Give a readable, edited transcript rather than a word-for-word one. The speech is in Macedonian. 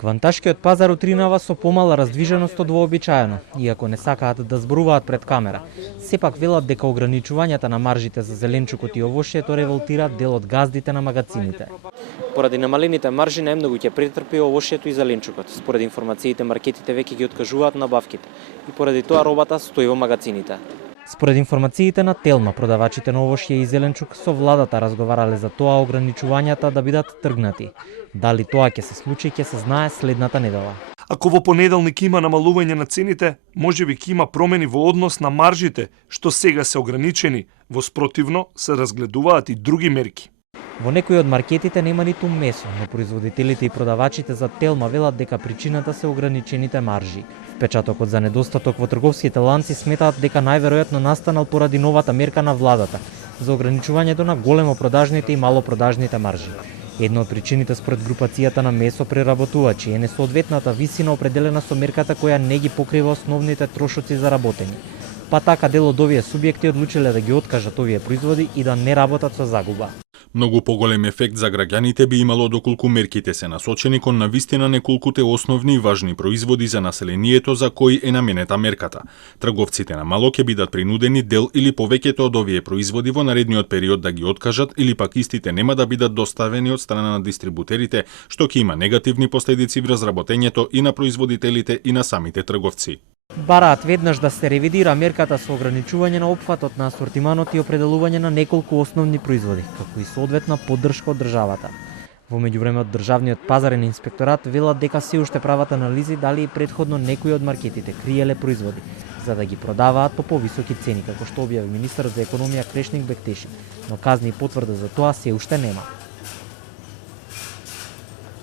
Кванташкиот пазар утринава со помала раздвиженост од вообичаено, иако не сакаат да зборуваат пред камера. Сепак велат дека ограничувањата на маржите за зеленчукот и овошјето револтираат дел од газдите на магазините. Поради намалените маржи најмногу ќе претрпи овошјето и зеленчукот. Според информациите, маркетите веќе ги откажуваат набавките и поради тоа робата стои во магазините. Според информациите на Телма, продавачите на овошје и зеленчук со владата разговарале за тоа ограничувањата да бидат тргнати. Дали тоа ќе се случи, ќе се знае следната недела. Ако во понеделник има намалување на цените, можеби ќе има промени во однос на маржите, што сега се ограничени. Во спротивно се разгледуваат и други мерки. Во некои од маркетите нема ниту месо, но производителите и продавачите за Телма велат дека причината се ограничените маржи. Впечатокот за недостаток во трговските ланци сметаат дека најверојатно настанал поради новата мерка на владата за ограничувањето на големо продажните и мало продажните маржи. Една од причините според групацијата на месо преработувачи е несоодветната висина определена со мерката која не ги покрива основните трошоци за работење. Па така дел од овие субјекти одлучиле да ги откажат овие производи и да не работат со загуба. Многу поголем ефект за граѓаните би имало доколку мерките се насочени кон навистина неколкуте основни и важни производи за населението за кои е наменета мерката. Трговците на мало ќе бидат принудени дел или повеќето од овие производи во наредниот период да ги откажат или пак истите нема да бидат доставени од страна на дистрибутерите, што ќе има негативни последици врз работењето и на производителите и на самите трговци. Бараат веднаш да се ревидира мерката со ограничување на опфатот на асортиманот и определување на неколку основни производи, како и соодветна поддршка од државата. Во меѓувреме државниот пазарен инспекторат велат дека се уште прават анализи дали и претходно некои од маркетите криеле производи, за да ги продаваат по повисоки цени, како што објави министерот за економија Крешник Бектеши, но казни и потврда за тоа се уште нема.